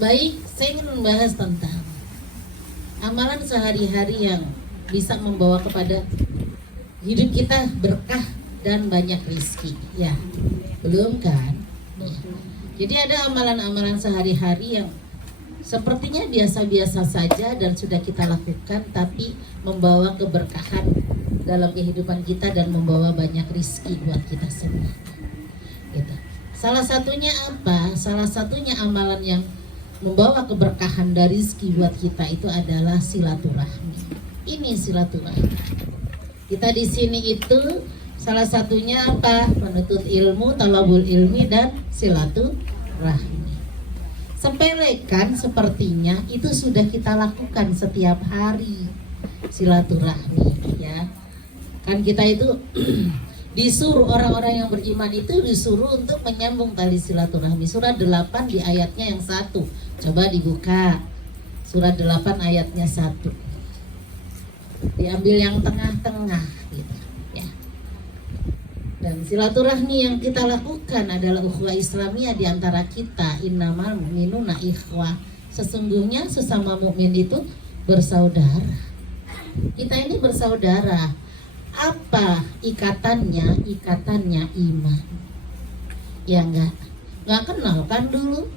Baik, saya ingin membahas tentang amalan sehari-hari yang bisa membawa kepada hidup kita berkah dan banyak rizki. Ya, belum kan? Ya. Jadi ada amalan-amalan sehari-hari yang sepertinya biasa-biasa saja dan sudah kita lakukan, tapi membawa keberkahan dalam kehidupan kita dan membawa banyak rizki buat kita semua. Gitu. Salah satunya apa? Salah satunya amalan yang membawa keberkahan dari rezeki buat kita itu adalah silaturahmi. Ini silaturahmi. Kita di sini itu salah satunya apa? Menuntut ilmu, talabul ilmi dan silaturahmi. Sepelekan sepertinya itu sudah kita lakukan setiap hari silaturahmi, ya. Kan kita itu disuruh, orang-orang yang beriman itu disuruh untuk menyambung tali silaturahmi. Surat 8 di ayatnya yang 1. Coba dibuka. Surat 8 ayatnya 1. Diambil yang tengah-tengah gitu, ya. Dan silaturahmi yang kita lakukan adalah ukhuwah Islamiyah di antara kita. Innamal mu'minuna ikhwah. Sesungguhnya sesama mukmin itu bersaudara. Kita ini bersaudara. Apa ikatannya? Ikatannya iman. Ya enggak kenal kan dulu.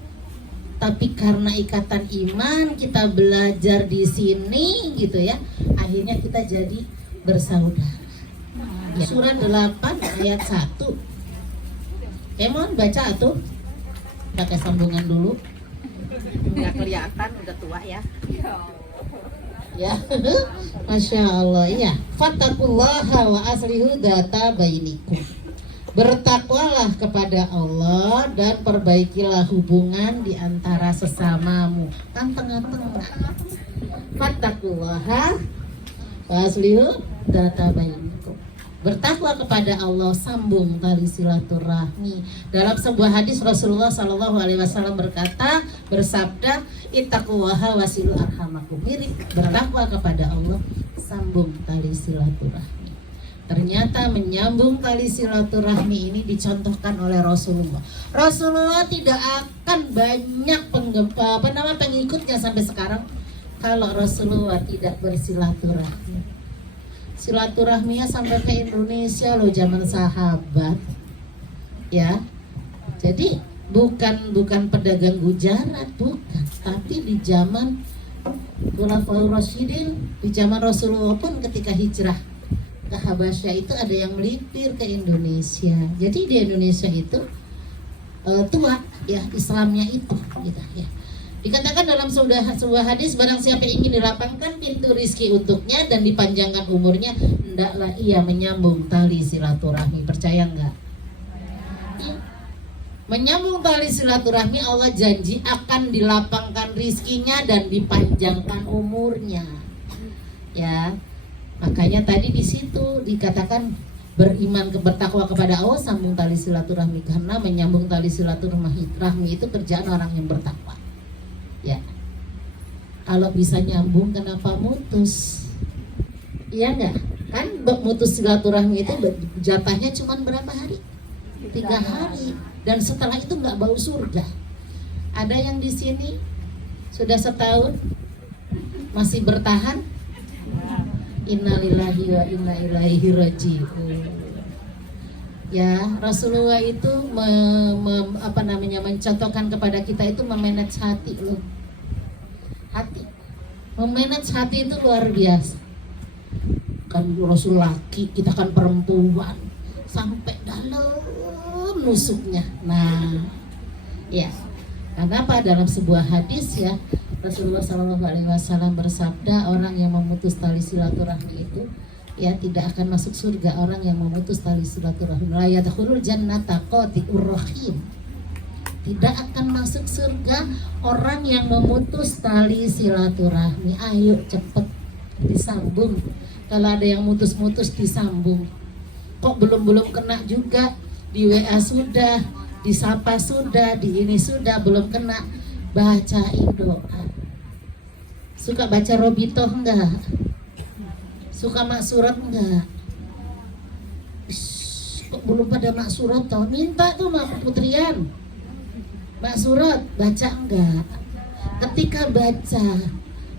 Tapi karena ikatan iman kita belajar di sini gitu ya. Akhirnya kita jadi bersaudara. Ya. Surat 8 ayat 1. Mohon baca tuh. Pakai sambungan dulu. Nggak kelihatan, udah tua ya. Ya, Masya Allah. Ya, fattaqullaha wa aslihu data bainikum. Bertakwalah kepada Allah dan perbaikilah hubungan di antara sesamamu. Kan tengah-tengah. Fattaqullaha wa aslihu data bainikum. Bertakwa kepada Allah, sambung tali silaturahmi. Dalam sebuah hadis Rasulullah SAW bersabda, ittaqullaha wasilu arhamakum. Mirip bertakwa kepada Allah, sambung tali silaturahmi. Ternyata menyambung tali silaturahmi ini dicontohkan oleh Rasulullah. Rasulullah tidak akan banyak pengikutnya sampai sekarang kalau Rasulullah tidak bersilaturahmi. Silaturahminya sampai ke Indonesia loh zaman sahabat, ya. Jadi bukan pedagang gujarat, bukan. Tapi di zaman Khulafaur Rasyidin, di zaman Rasulullah pun ketika hijrah ke Habasyah itu ada yang melipir ke Indonesia. Jadi di Indonesia itu tua ya Islamnya itu, gitu ya. Dikatakan dalam sebuah hadis, barang siapa ingin dilapangkan pintu rizki untuknya dan dipanjangkan umurnya, hendaklah ia menyambung tali silaturahmi. Percaya enggak? Ya. Menyambung tali silaturahmi, Allah janji akan dilapangkan rizkinya dan dipanjangkan umurnya. Ya, makanya tadi di situ dikatakan beriman bertakwa kepada Allah, sambung tali silaturahmi, karena menyambung tali silaturahmi itu kerjaan orang yang bertakwa. Ya, kalau bisa nyambung kenapa mutus? Iya enggak? Kan mutus silaturahmi itu jatahnya cuma berapa hari? 3 hari. Dan setelah itu enggak bau surga. Ada yang di sini sudah setahun masih bertahan? Innalillahi wa inna ilaihi raji'un. Ya, Rasulullah itu mencontohkan kepada kita itu memanage hati loh. Hati. Memanage hati itu luar biasa. Kan Rasul laki, kita kan perempuan. Sampai dalam nusuknya. Nah, ya. Karena apa? Dalam sebuah hadis ya, Rasulullah SAW bersabda, orang yang memutus tali silaturahmi itu ya tidak akan masuk surga. Orang yang memutus tali silaturahmi, la yadkhulul jannata qati'ur rahim. Tidak akan masuk surga orang yang memutus tali silaturahmi. Ayo cepet disambung. Kalau ada yang mutus-mutus disambung. Kok belum kena juga, di WA sudah, disapa sudah, di ini sudah, belum kena, bacain doa. Suka baca Robitoh enggak? Suka maksurat enggak? Kok belum pada maksurat toh? Minta tuh mak putrian maksurat, baca enggak? Ketika baca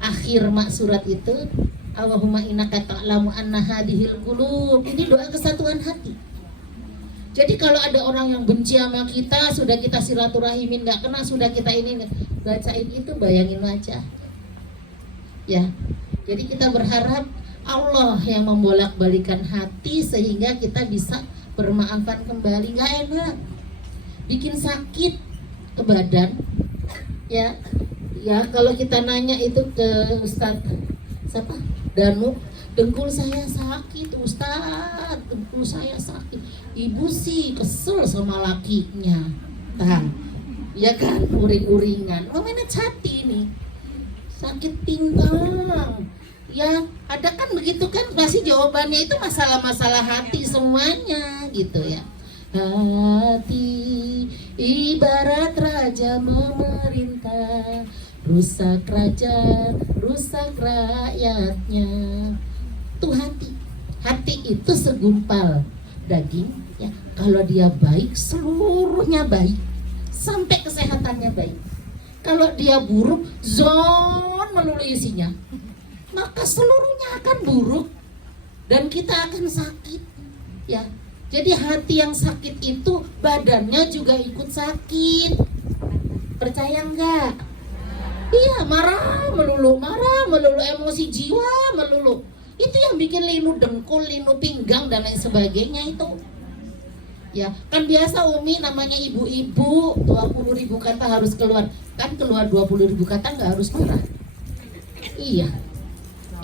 akhir mak surat itu, Allahumma innaka ta'lamu anna hadhil qulub, ini doa kesatuan hati. Jadi kalau ada orang yang benci sama kita, sudah kita silaturahim nggak kena, sudah kita ini bacain itu, bayangin aja. Ya, jadi kita berharap Allah yang membolak-balikan hati sehingga kita bisa bermaafan kembali. Nggak enak, bikin sakit ke badan. Ya, kalau kita nanya itu ke Ustadz siapa? Danu, dengkul saya sakit Ustadz, dengkul saya sakit. Ibu sih kesel sama lakinya, tahan, ya kan, uring-uringan. Mana hati ini, sakit pinggang. Ya, ada kan begitu kan, pasti jawabannya itu masalah-masalah hati semuanya gitu ya. Hati ibarat raja memerintah, rusak raja, rusak rakyatnya. Tuh hati itu segumpal daging ya. Kalau dia baik, seluruhnya baik, sampai kesehatannya baik. Kalau dia buruk, zon melulu isinya, maka seluruhnya akan buruk dan kita akan sakit ya. Jadi hati yang sakit itu badannya juga ikut sakit. Percaya enggak? Iya, marah melulu, emosi jiwa melulu. Itu yang bikin linu dengkul, linu pinggang dan lain sebagainya itu. Ya, kan biasa Umi namanya ibu-ibu, 20.000 kata harus keluar. Kan keluar 20.000 kata nggak harus marah. Iya.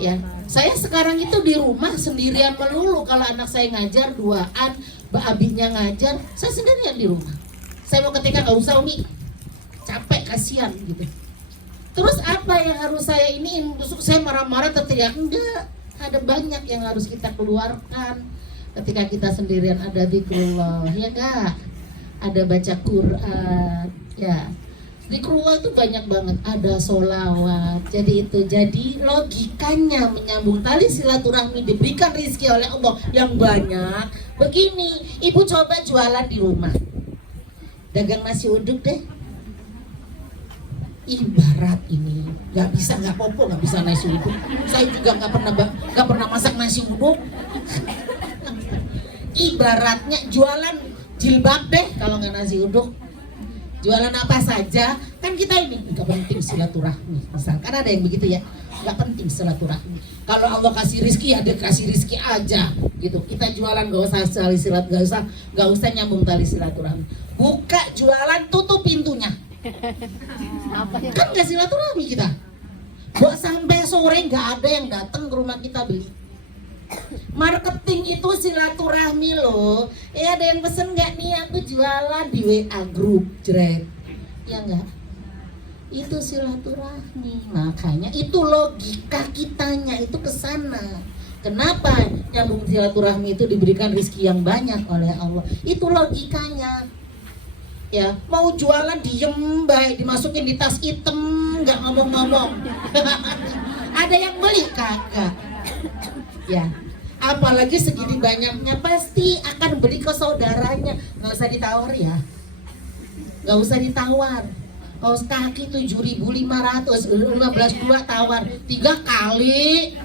Ya, saya sekarang itu di rumah sendirian melulu. Kalau anak saya ngajar duaan, Mbak Abinya ngajar, saya sendirian di rumah. Saya mau ketika nggak usah Umi, capek kasihan gitu. Terus apa yang harus saya ini? Saya marah-marah teriak? Enggak, ada banyak yang harus kita keluarkan. Ketika kita sendirian ada zikrullah, ya enggak? Ada baca Quran, ya. Zikrullah itu banyak banget, ada sholawat. Jadi logikanya menyambung tali silaturahmi, diberikan rezeki oleh Allah yang banyak. Begini, ibu coba jualan di rumah, dagang nasi uduk deh. Ibarat ini nggak bisa nasi uduk. Saya juga nggak pernah masak nasi uduk. Ibaratnya jualan jilbab deh kalau nggak nasi uduk. Jualan apa saja, kan kita ini nggak penting silaturahmi. Misalkan ada yang begitu ya, nggak penting silaturahmi. Kalau Allah kasih rizki, ada kasih rizki aja, gitu. Kita jualan nggak usah nggak usah nyambung tali silaturahmi. Buka jualan, tutup pintunya. Kan nggak silaturahmi kita. Buat sampai sore nggak ada yang datang ke rumah kita beli. Marketing itu silaturahmi loh. Ada yang pesen nggak nih, aku jualan di WA grup jret, ya nggak? Itu silaturahmi. Makanya itu logika kitanya itu kesana. Kenapa nyambung silaturahmi itu diberikan rezeki yang banyak oleh Allah? Itu logikanya. Ya, mau jualan diem baik, dimasukin di tas hitam, nggak ngomong-ngomong. Ada yang beli kagak? Ya, apalagi segini banyaknya pasti akan beli ke saudaranya. Nggak usah ditawar ya, nggak usah ditawar. Kaos kaki 7.500, 15 dua tawar 3 kali.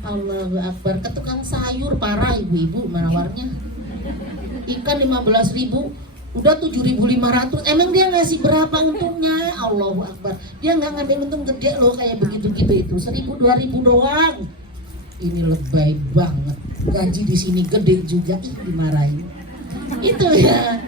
Allahu Akbar. Ke tukang sayur parah ibu-ibu menawarnya. Ikan 15.000, udah 7.500. Emang dia ngasih berapa untungnya? Allahu Akbar. Dia nggak ngambil untung gede loh kayak begitu-gitu itu. 1.000-2.000 doang. Ini lebay banget. Gaji di sini gede juga, dimarahin. Itu ya.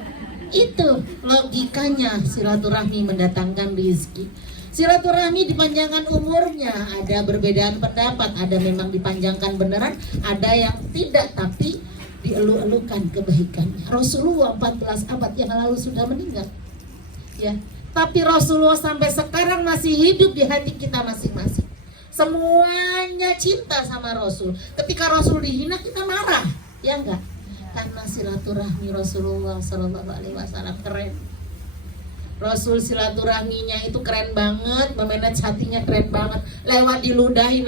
Itu logikanya silaturahmi mendatangkan rezeki. Silaturahmi dipanjangkan umurnya, ada perbedaan pendapat, ada memang dipanjangkan beneran, ada yang tidak tapi dielu-elukan kebaikannya. Rasulullah 14 abad yang lalu sudah meninggal. Ya, tapi Rasulullah sampai sekarang masih hidup di hati kita masing-masing. Semuanya cinta sama Rasul. Ketika Rasul dihina kita marah, ya enggak? Karena silaturahmi Rasulullah Shallallahu Alaihi Wasallam keren. Rasul silaturahminya itu keren banget, memanage hatinya keren banget. Lewat diludahin.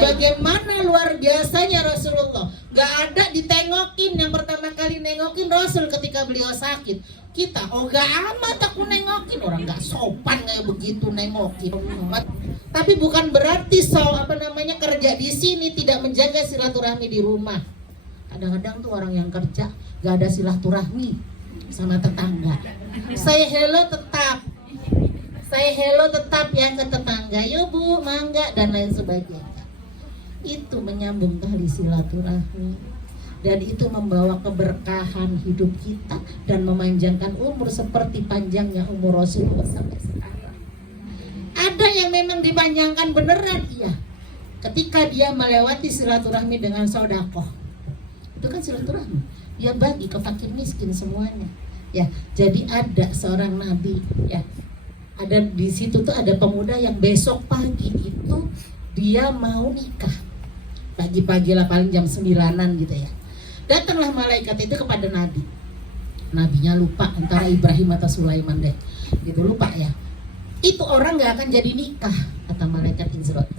Bagaimana luar biasanya Rasulullah. Gak ada ditengokin, yang pertama kali nengokin Rasul ketika beliau sakit. Kita, gak amat aku nengokin. Orang gak sopan kayak begitu nengokin. Tapi bukan berarti kerja di sini tidak menjaga silaturahmi di rumah. Kadang-kadang tuh orang yang kerja gak ada silaturahmi sama tetangga. Saya hello tetap ya ke tetangga, yuk bu, mangga, dan lain sebagainya. Itu menyambung tali silaturahmi, dan itu membawa keberkahan hidup kita dan memanjangkan umur seperti panjangnya umur Rasulullah sampai sekarang. Ada yang memang dipanjangkan beneran, iya, ketika dia melewati silaturahmi dengan sedekah. Itu kan silaturahmi, dia bagi ke fakir miskin semuanya. Ya, jadi ada seorang nabi, ya, ada di situ tuh ada pemuda yang besok pagi itu dia mau nikah, pagi-pagi lah, paling jam 9-an gitu ya. Datanglah malaikat itu kepada nabi, nabinya lupa antara Ibrahim atau Sulaiman deh, gitu, lupa ya. Itu orang nggak akan jadi nikah, kata malaikat Israel.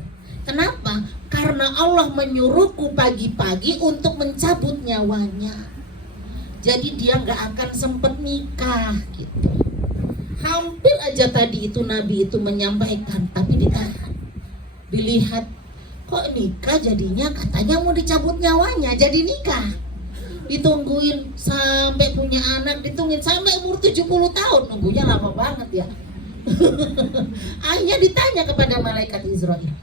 Kenapa? Karena Allah menyuruhku pagi-pagi untuk mencabut nyawanya. Jadi dia nggak akan sempet nikah gitu. Hampir aja tadi itu Nabi itu menyampaikan, tapi ditahan. Dilihat, kok nikah jadinya, katanya mau dicabut nyawanya, jadi nikah. Ditungguin sampai punya anak, ditungguin sampai umur 70 tahun, nunggunya lama banget ya. Akhirnya ditanya kepada malaikat Israel,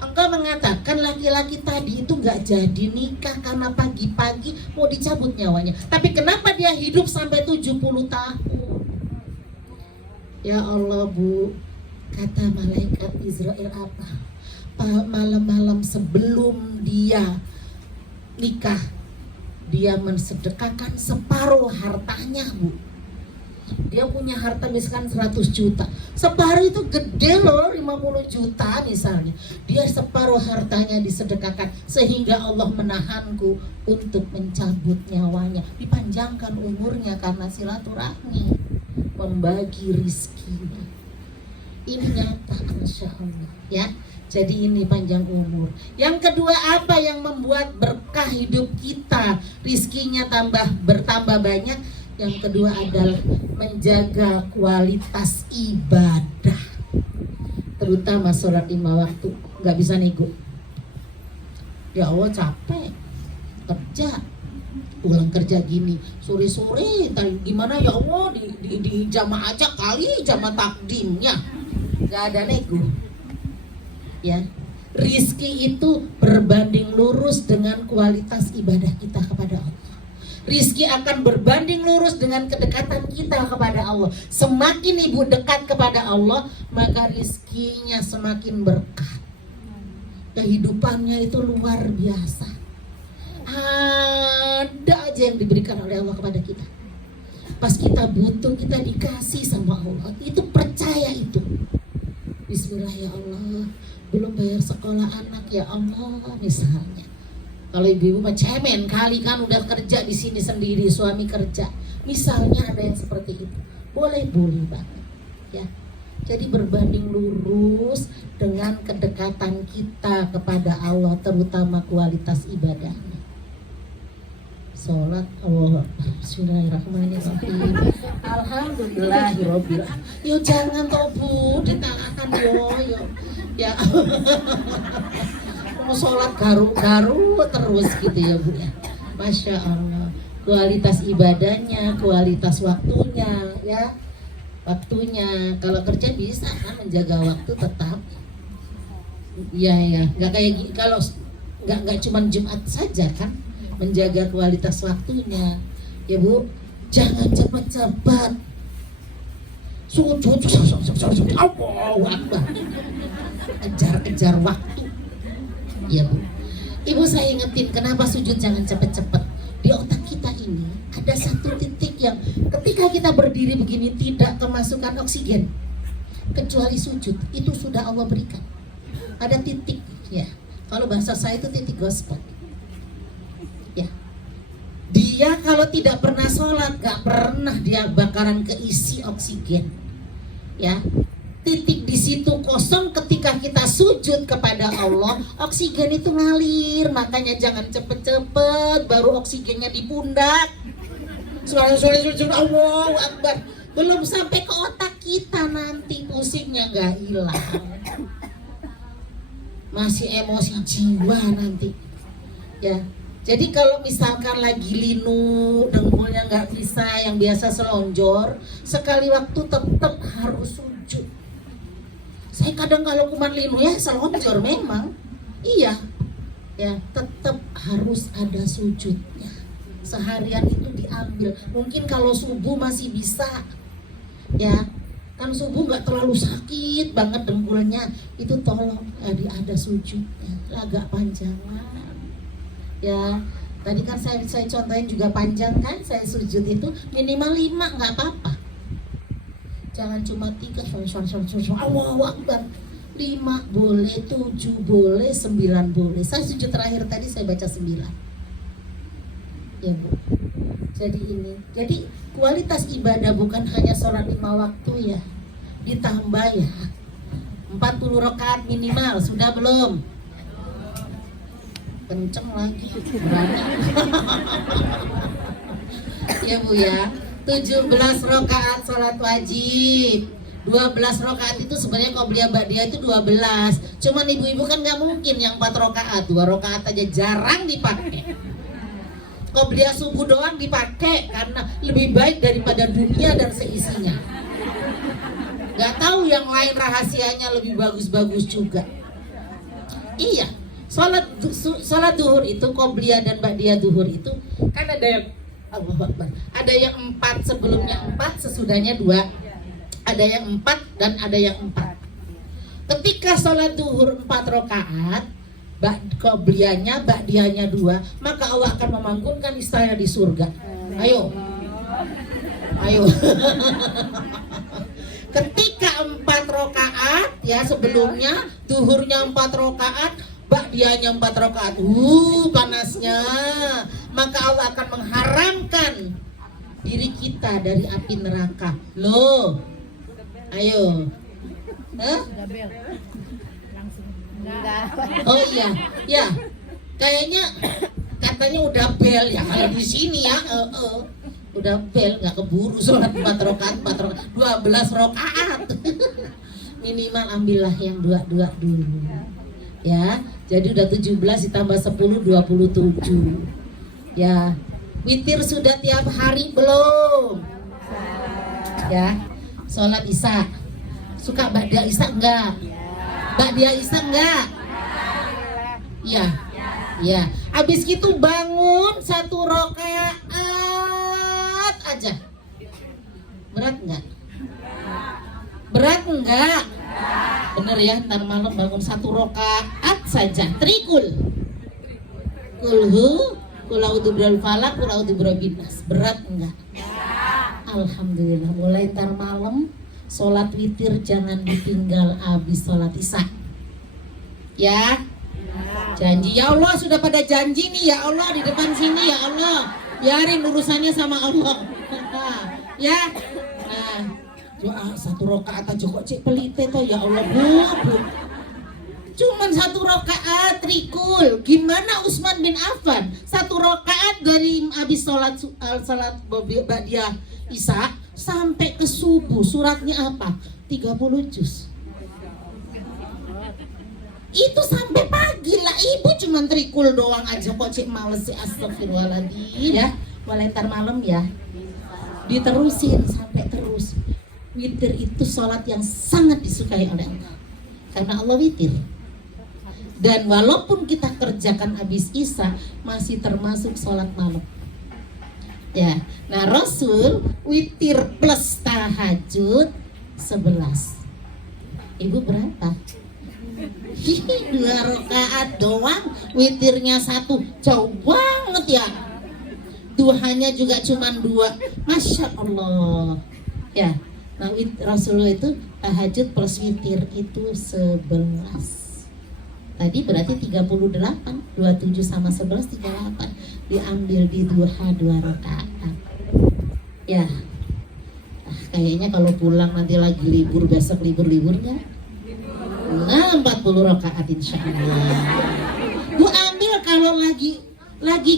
engkau mengatakan laki-laki tadi itu gak jadi nikah karena pagi-pagi mau dicabut nyawanya, tapi kenapa dia hidup sampai 70 tahun? Ya Allah bu, kata malaikat Israel apa? Malam-malam sebelum dia nikah, dia mensedekahkan separuh hartanya bu. Dia punya harta misalkan 100 juta, separuh itu gede loh, 50 juta misalnya. Dia separuh hartanya disedekahkan, sehingga Allah menahanku untuk mencabut nyawanya, dipanjangkan umurnya karena silaturahmi, membagi rizki. Ini nyata, Masya Allah ya. Jadi ini panjang umur. Yang kedua, apa yang membuat berkah hidup kita, rizkinya bertambah banyak? Yang kedua adalah menjaga kualitas ibadah, terutama sholat 5 waktu. Gak bisa nego. Ya Allah capek kerja, pulang kerja gini sore-sore, gimana ya Allah di jamaah aja kali, jamaah takdimnya. Gak ada nego ya. Rizki itu berbanding lurus dengan kualitas ibadah kita kepada Allah. Rizki akan berbanding lurus dengan kedekatan kita kepada Allah. Semakin ibu dekat kepada Allah, maka rizkinya semakin berkah. Kehidupannya itu luar biasa. Ada aja yang diberikan oleh Allah kepada kita. Pas kita butuh, kita dikasih sama Allah. Itu percaya itu. Bismillah ya Allah, belum bayar sekolah anak ya Allah misalnya. Kalau ibu-ibu mah cemen kali kan, udah kerja di sini sendiri, suami kerja. Misalnya ada yang seperti itu. Boleh banget. Ya. Jadi berbanding lurus dengan kedekatan kita kepada Allah, terutama kualitas ibadahnya. Sholat, Allah, bismillahirrahmanirrahim. Alhamdulillahirobbil. Yo jangan toh bu, ditahan yo. Ya. Mau sholat garu-garu terus gitu ya bu ya. Masya Allah, kualitas ibadahnya, kualitas waktunya ya. Waktunya, kalau kerja bisa kan menjaga waktu tetap. Ya, nggak kayak kalau nggak cuma Jumat saja kan, menjaga kualitas waktunya. Ya bu, jangan cepat-cepat. Sujud, Allahu Akbar. Kejar waktu. Ya bu, ibu saya ingetin kenapa sujud jangan cepet-cepet. Di otak kita ini ada satu titik yang ketika kita berdiri begini tidak kemasukan oksigen, kecuali sujud itu sudah Allah berikan. Ada titik ya, kalau bahasa saya itu titik gospel. Ya, di Dia kalau tidak pernah sholat, gak pernah dia bakaran keisi oksigen. Ya, titik di situ kosong. Ketika kita sujud kepada Allah, oksigen itu ngalir. Makanya jangan cepet-cepet baru oksigennya di pundak. Suara Allahu Akbar. Belum sampai ke otak kita, nanti pusingnya gak hilang. Masih emosi jiwa nanti. Ya. Jadi kalau misalkan lagi linu, dengkulnya nggak bisa, yang biasa selonjor, sekali waktu tetap harus sujud. Saya kadang kalau kuman linu ya selonjor memang, iya, ya tetap harus ada sujudnya. Seharian itu diambil. Mungkin kalau subuh masih bisa, ya kan subuh nggak terlalu sakit banget dengkulnya, itu tolong ada sujudnya, agak panjangan. Ya, tadi kan saya contohin juga panjang kan, saya sujud itu minimal 5 nggak apa-apa. Jangan cuma 3, Allahu Akbar. 5 boleh, 7 boleh, 9 boleh. Saya sujud terakhir tadi saya baca 9. Ya Bu. Jadi kualitas ibadah bukan hanya sholat 5 waktu ya, ditambah ya 40 rakaat minimal, sudah belum? Kenceng lagi ya Bu ya. 17 rakaat sholat wajib, 12 rakaat itu sebenarnya qobliyah ba'diyah itu 12. Cuman ibu-ibu kan nggak mungkin yang 4 rakaat, 2 rakaat aja jarang dipakai. Qobliyah subuh doang dipakai karena lebih baik daripada dunia dan seisinya. Nggak tahu yang lain rahasianya lebih bagus-bagus juga. Iya. Sholat duhur itu, qobliyah dan ba'diyah duhur itu kan ada yang ada yang 4 sebelumnya 4, sesudahnya 2. Ada yang 4 dan ada yang 4. Ketika sholat duhur 4 rakaat, qobliyahnya, ba'diyahnya 2, maka Allah akan memanggunkan istana di surga. Ayo. Ketika 4 rakaat ya, sebelumnya duhurnya 4 rakaat, ba'diyahnya 4 rakaat, panasnya, maka Allah akan mengharamkan diri kita dari api neraka. Loh, ayo, oh iya, ya, kayaknya katanya udah bel ya kalau di sini ya, udah bel, nggak keburu sholat 4 rakaat, 12 rakaat. Minimal ambillah yang 2 dulu. Ya, jadi udah 17 ditambah 10, 27. Ya, witir sudah tiap hari belum? Ya, sholat isya. Suka ba'diyah isya enggak? Ba'diyah isya enggak? Iya. Ya, habis gitu bangun 1 rakaat aja. Berat enggak? Berat enggak? Bener ya, ntar malam bangun 1 rakaat saja, trikul. Kulhu, kulaudu birabbil falaq, kulaudu birabbin nas. Berat enggak? Alhamdulillah. Mulai ntar malam sholat witir jangan ditinggal habis sholat isya. Ya, janji ya Allah, sudah pada janji nih ya Allah di depan sini ya Allah. Biarin urusannya sama Allah. Ya. Nah, 1 rakaat aja kok cek pelite toh ya Allah Bu. Cuman 1 rakaat trikul. Gimana Utsman bin Affan 1 rakaat dari habis salat ba'diyah isya sampai ke subuh, suratnya apa? 30 juz. Itu sampai pagi lah, ibu cuman trikul doang aja kok cek males sih, astagfirullahaladzim ya. Walentar malam ya, diterusin sampai terus. Witir itu sholat yang sangat disukai oleh Allah, karena Allah witir. Dan walaupun kita kerjakan habis isya, masih termasuk sholat malam. Ya, nah Rasul witir plus tahajud 11. Ibu berapa? 2 rakaat doang, witirnya 1, jauh banget ya. Duhanya juga cuma 2, masya Allah. Ya, nah Rasulullah itu tahajud plus witir itu 11. Tadi berarti 38, 27 sama 11 38. Diambil di duha 2 rakaat. Ya. Kayaknya kalau pulang nanti lagi libur, besok libur-liburnya. Nah, 40 rakaat insya Allah. Bu ambil kalau lagi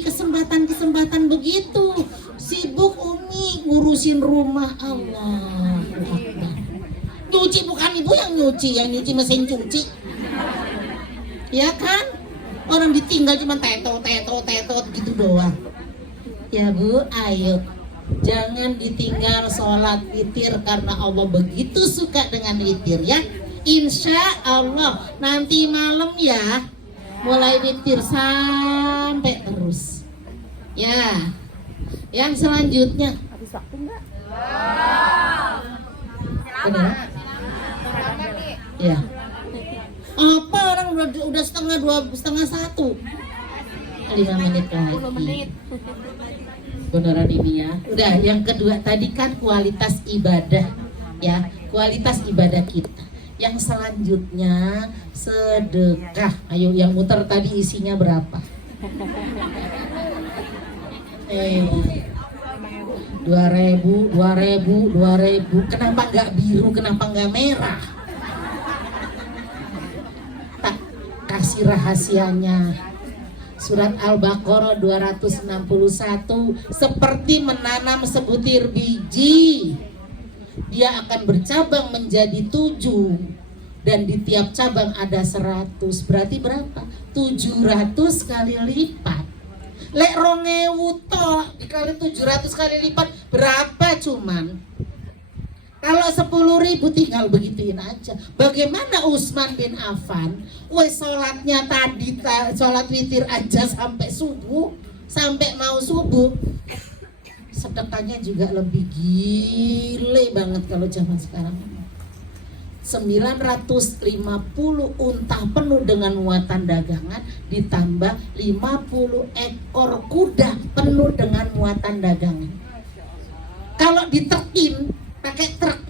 kesempatan begitu. Sibuk Umi ngurusin rumah. Allahu Akbar. Nyuci bukan ibu yang nyuci mesin cuci. Ya kan? Orang ditinggal cuma tetot gitu doang. Ya Bu, ayo. Jangan ditinggal sholat witir karena Allah begitu suka dengan witir ya. Insya Allah nanti malam ya mulai witir sampai terus. Ya, yang selanjutnya. Habis waktu enggak? Benar? Ya. Apa orang udah setengah 1. 5 menit lagi. 10 menit. Beneran ini ya. Udah, yang kedua tadi kan kualitas ibadah ya, kualitas ibadah kita. Yang selanjutnya sedekah. Ayo yang muter tadi isinya berapa? 2.000. Kenapa nggak biru? Kenapa nggak merah? Tak kasih rahasianya. Surat Al-Baqarah 261, seperti menanam sebutir biji, dia akan bercabang menjadi 7 dan di tiap cabang ada 100. Berarti berapa? 700 kali lipat. Lek 2000 toh dikali 700 kali lipat berapa cuman? Kalau 10.000 tinggal begituin aja. Bagaimana Utsman bin Affan? Wes sholatnya tadi sholat witir aja sampai subuh, sampai mau subuh. Sedekahnya juga lebih gile banget kalau zaman sekarang. 950 unta penuh dengan muatan dagangan ditambah 50 ekor kuda penuh dengan muatan dagangan. Kalau ditekin pakai truk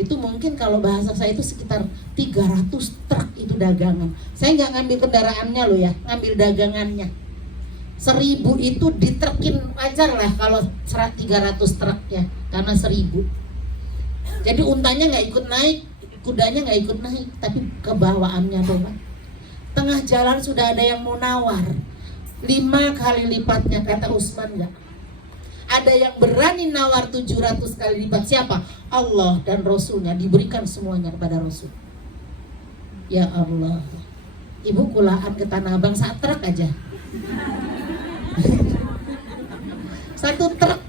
itu mungkin kalau bahasa saya itu sekitar 300 truk itu dagangan. Saya nggak ngambil kendaraannya loh ya, ngambil dagangannya. 1000 itu ditrekin wajar lah kalau 300 truk ya, karena 1000. Jadi untanya nggak ikut naik, kudanya nggak ikut naik, tapi kebawaannya doang. Tengah jalan sudah ada yang mau nawar 5 kali lipatnya, kata Utsman nggak. Ada yang berani nawar 700 kali lipat. Siapa? Allah dan Rasulnya. Diberikan semuanya kepada Rasul. Ya Allah. Ibu kulaan ke Tanah Abang saat truk aja. 1 truk.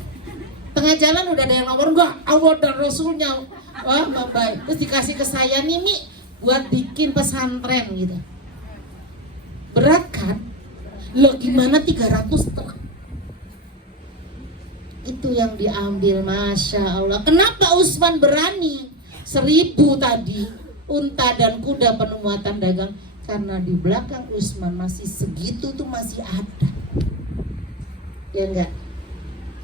Tengah jalan udah ada yang nawar, enggak, Allah dan Rasulnya. Wah, baik. Terus dikasih ke saya nih, Mi, buat bikin pesantren gitu. Berat kan? Loh gimana 300 truk? Itu yang diambil, Masya Allah. Kenapa Utsman berani? 1000 tadi unta dan kuda penuh muatan dagang, karena di belakang Utsman masih segitu tuh masih ada. Ya enggak?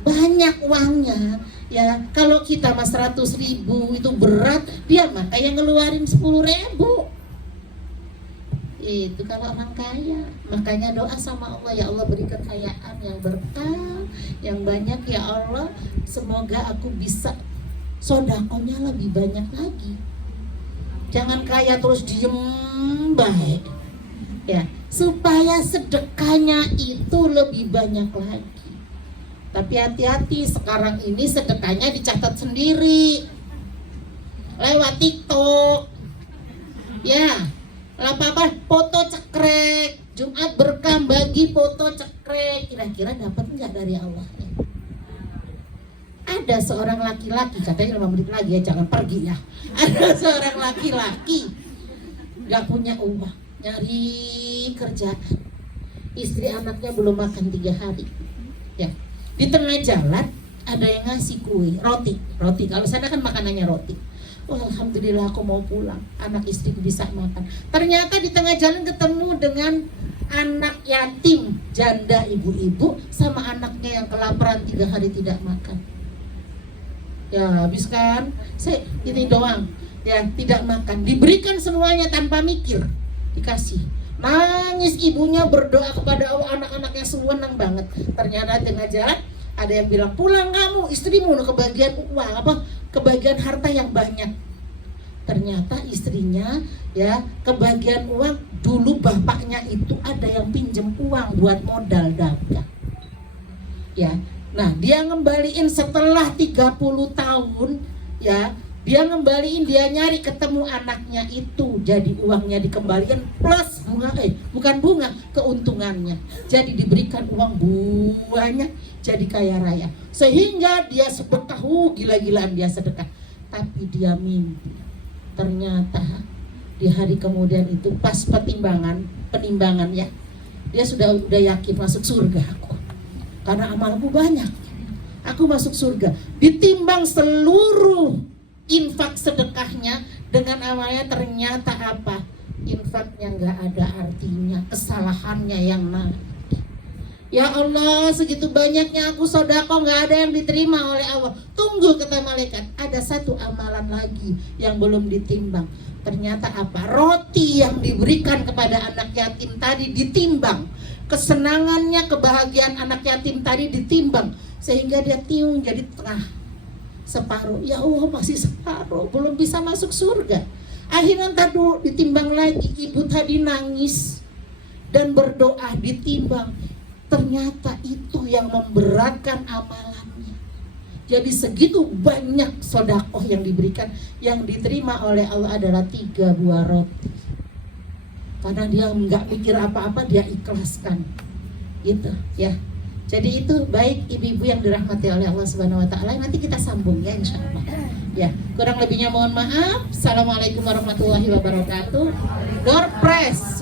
Banyak uangnya. Ya kalau kita mas 100.000 itu berat, dia mah kayak ngeluarin 10.000. Itu kalau orang kaya. Makanya doa sama Allah, ya Allah berikan kekayaan yang berkah, yang banyak ya Allah. Semoga aku bisa sodakonya lebih banyak lagi. Jangan kaya terus diem baik. Ya, supaya sedekahnya itu lebih banyak lagi. Tapi hati-hati, sekarang ini sedekahnya dicatat sendiri lewat TikTok. Ya. Apa foto cekrek, Jumat berkah bagi foto cekrek, kira-kira dapat nggak dari Allah? Ada seorang laki-laki, katanya 5 menit lagi ya, jangan pergi ya. Ada seorang laki-laki nggak punya uang, nyari kerjaan, istri anaknya belum makan 3 hari. Ya, di tengah jalan ada yang ngasih kue, roti. Kalau sana kan makanannya roti. Oh, alhamdulillah aku mau pulang, anak istri bisa makan. Ternyata di tengah jalan ketemu dengan anak yatim, janda ibu-ibu sama anaknya yang kelaparan 3 hari tidak makan. Ya habis kan, saya ini doang, ya tidak makan. Diberikan semuanya tanpa mikir. dikasih. Nangis ibunya, berdoa kepada Allah, anak-anaknya senang banget. Ternyata tengah jalan ada yang bilang, pulang kamu, istrimu udah kebagian uang kebagian harta yang banyak. Ternyata istrinya ya kebagian uang, dulu bapaknya itu ada yang pinjem uang buat modal dagang. Ya, nah dia ngembaliin setelah 30 tahun ya, dia ngembaliin, dia nyari ketemu anaknya itu, jadi uangnya dikembalikan plus bunga, bukan bunga, keuntungannya. Jadi diberikan uang banyak, jadi kaya raya. Sehingga dia sedekah, gila-gilaan dia sedekah. Tapi dia mimpi. Ternyata di hari kemudian itu pas penimbangan ya, dia udah yakin masuk surga aku. Karena amalku banyak. Aku masuk surga. Ditimbang seluruh infak sedekahnya dengan amalnya, ternyata apa? Infaknya nggak ada artinya, kesalahannya yang naik. Ya Allah, segitu banyaknya aku sodako, nggak ada yang diterima oleh Allah. Tunggu, kata malaikat, ada satu amalan lagi yang belum ditimbang. Ternyata apa? Roti yang diberikan kepada anak yatim tadi ditimbang. Kesenangannya, kebahagiaan anak yatim tadi ditimbang. Sehingga dia tiung jadi tengah, separuh. Ya Allah, masih separuh, belum bisa masuk surga. Akhirnya tadi ditimbang lagi. Ibu tadi nangis dan berdoa, ditimbang. Ternyata itu yang memberatkan amalannya. Jadi segitu banyak sodakoh yang diberikan, yang diterima oleh Allah adalah 3 buah roti. Karena dia nggak mikir apa-apa, dia ikhlaskan. Gitu ya. Jadi itu baik ibu-ibu yang dirahmati oleh Allah Subhanahu Wa Taala. Nanti kita sambung ya, insya Allah. Ya, kurang lebihnya mohon maaf. Assalamualaikum warahmatullahi wabarakatuh. Door press.